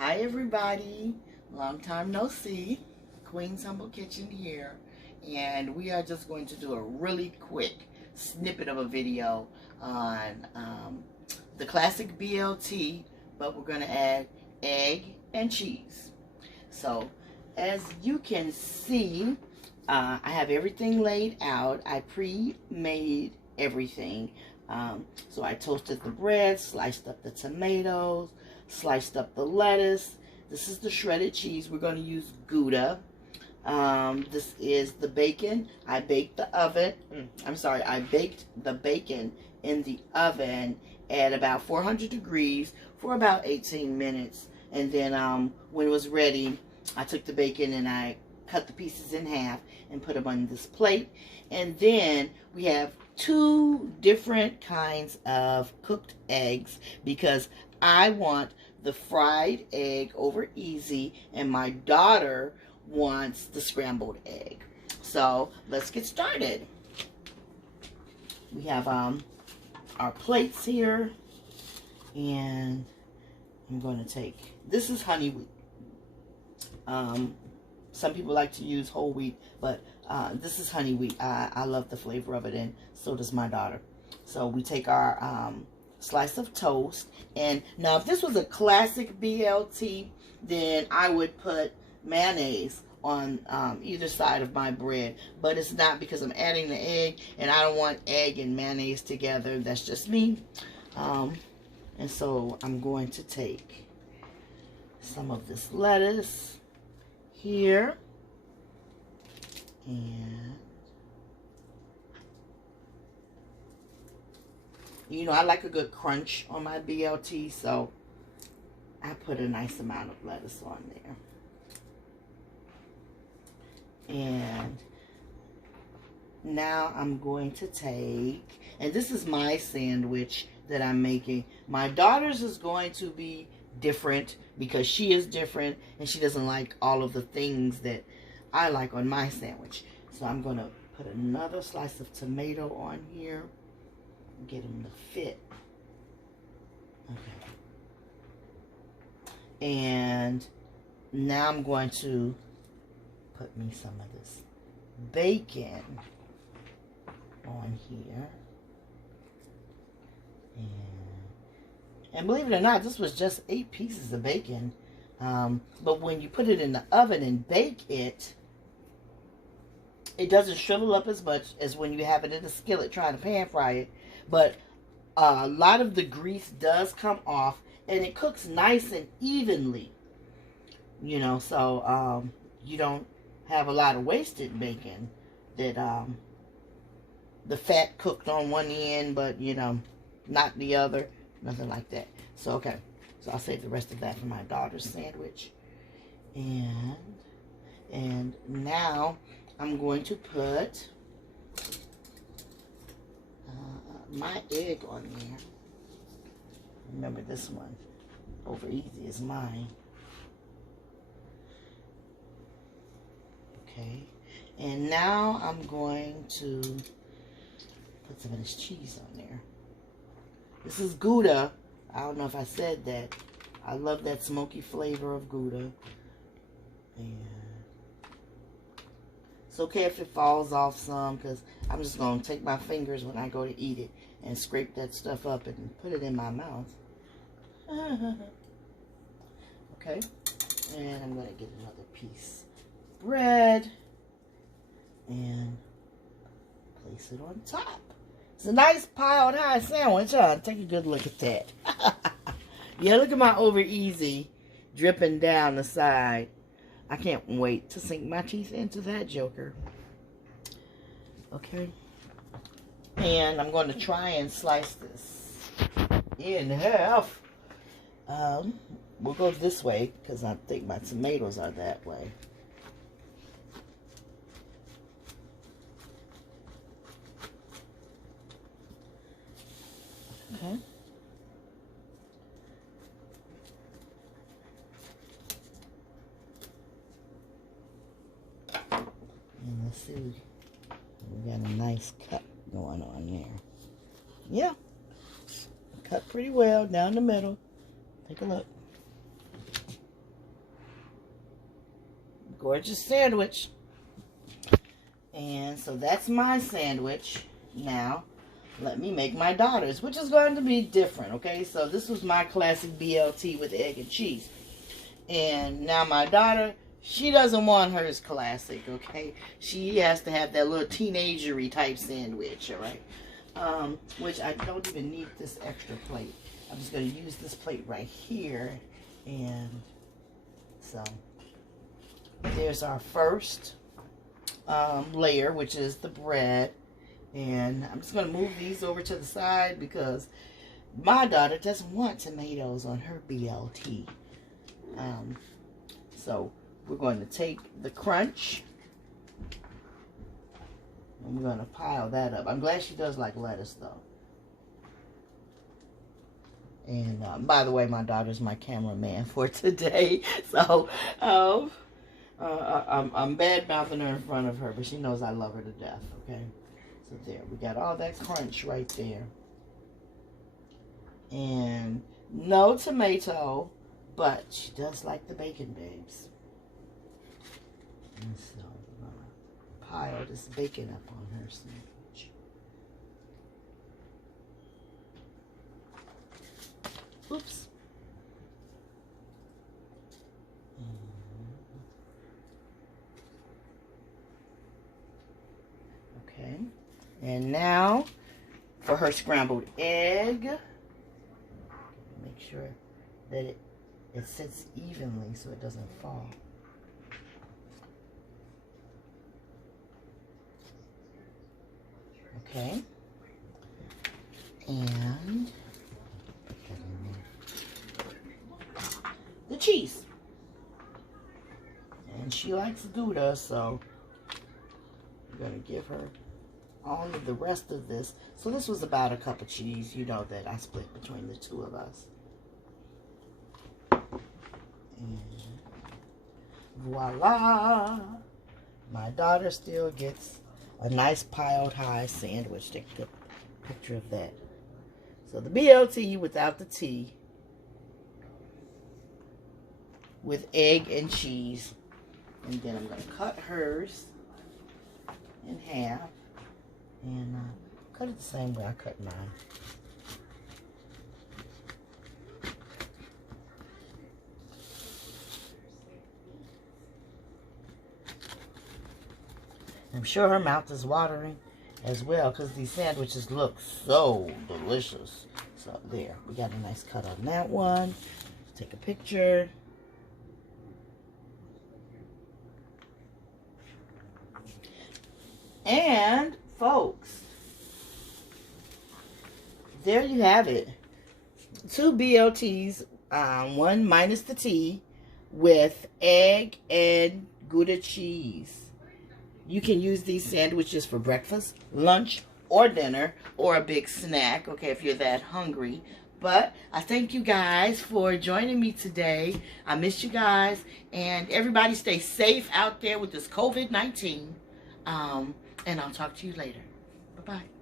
Hi everybody, long time no see. Queen's Humble Kitchen here, and we are just going to do a really quick snippet of a video on the classic BLT, but we're going to add egg and cheese. So as you can see, I have everything laid out. I pre-made everything. So I toasted the bread, sliced up the tomatoes, sliced up the lettuce. This is the shredded cheese. We're going to use Gouda. This is the bacon. I baked the bacon in the oven at about 400 degrees for about 18 minutes. And then when it was ready, I took the bacon and I cut the pieces in half and put them on this plate. And then we have two different kinds of cooked eggs because I want the fried egg over easy and my daughter wants the scrambled egg. So let's get started. We have our plates here, and I'm going to take, this is honey wheat. Some people like to use whole wheat, but this is honey wheat. I love the flavor of it, and so does my daughter. So we take our slice of toast, and now if this was a classic BLT, then I would put mayonnaise on either side of my bread, but it's not because I'm adding the egg, and I don't want egg and mayonnaise together. That's just me. And so I'm going to take some of this lettuce here, and you know, I like a good crunch on my BLT, so I put a nice amount of lettuce on there. And now I'm going to take, and this is my sandwich that I'm making. My daughter's is going to be different because she is different and she doesn't like all of the things that I like on my sandwich. So I'm going to put another slice of tomato on here. Get them to fit. Okay. And now I'm going to put me some of this bacon on here. And believe it or not, this was just 8 pieces of bacon. But when you put it in the oven and bake it, it doesn't shrivel up as much as when you have it in a skillet trying to pan fry it. But a lot of the grease does come off, and it cooks nice and evenly. You know, so you don't have a lot of wasted bacon that the fat cooked on one end, but, you know, not the other. Nothing like that. So, okay. So I'll save the rest of that for my daughter's sandwich. And now I'm going to put my egg on there. Remember, this one over easy is mine. Okay. And now I'm going to put some of this cheese on there. This is Gouda. I don't know if I said that. I love that smoky flavor of Gouda. And it's okay if it falls off some, because I'm just going to take my fingers when I go to eat it and scrape that stuff up and put it in my mouth. Okay. And I'm going to get another piece of bread and place it on top. It's a nice piled high sandwich, huh? Take a good look at that. Yeah, look at my over easy dripping down the side. I can't wait to sink my teeth into that joker. Okay. And I'm going to try and slice this in half. We'll go this way because I think my tomatoes are that way. Okay. And let's see, we got a nice cut going on there. Yeah, cut pretty well down the middle. Take a look. gorgeous sandwich. And so that's my sandwich. Now, let me make my daughter's, which is going to be different, okay? So this was my classic BLT with egg and cheese. And now my daughter, she doesn't want hers classic, okay? She has to have that little teenagery type sandwich, all right? Which I don't even need this extra plate. I'm just going to use this plate right here. And so there's our first layer, which is the bread. And I'm just going to move these over to the side because my daughter doesn't want tomatoes on her BLT. So we're going to take the crunch and we're going to pile that up. I'm glad she does like lettuce though. And by the way, my daughter's my cameraman for today. So I'm bad mouthing her in front of her, but she knows I love her to death, okay? So there, we got all that crunch right there. And no tomato, but she does like the bacon, babes. And so I'm gonna pile this bacon up on her sandwich. Oops. Okay. And now for her scrambled egg, make sure that it sits evenly so it doesn't fall. Okay. And the cheese. And she likes Gouda, so I'm going to give her all of the rest of this. So this was about a cup of cheese. You know that I split between the two of us. And voila! My daughter still gets a nice piled high sandwich. Take a picture of that. So the BLT without the T, with egg and cheese. And then I'm going to cut hers in half. And cut it the same way I cut mine. I'm sure her mouth is watering as well because these sandwiches look so delicious. So there, we got a nice cut on that one. Take a picture. And folks, there you have it. 2 BLTs, one minus the T, with egg and Gouda cheese. You can use these sandwiches for breakfast, lunch, or dinner, or a big snack, okay, if you're that hungry. But I thank you guys for joining me today. I miss you guys. And everybody stay safe out there with this COVID-19. And I'll talk to you later. Bye-bye.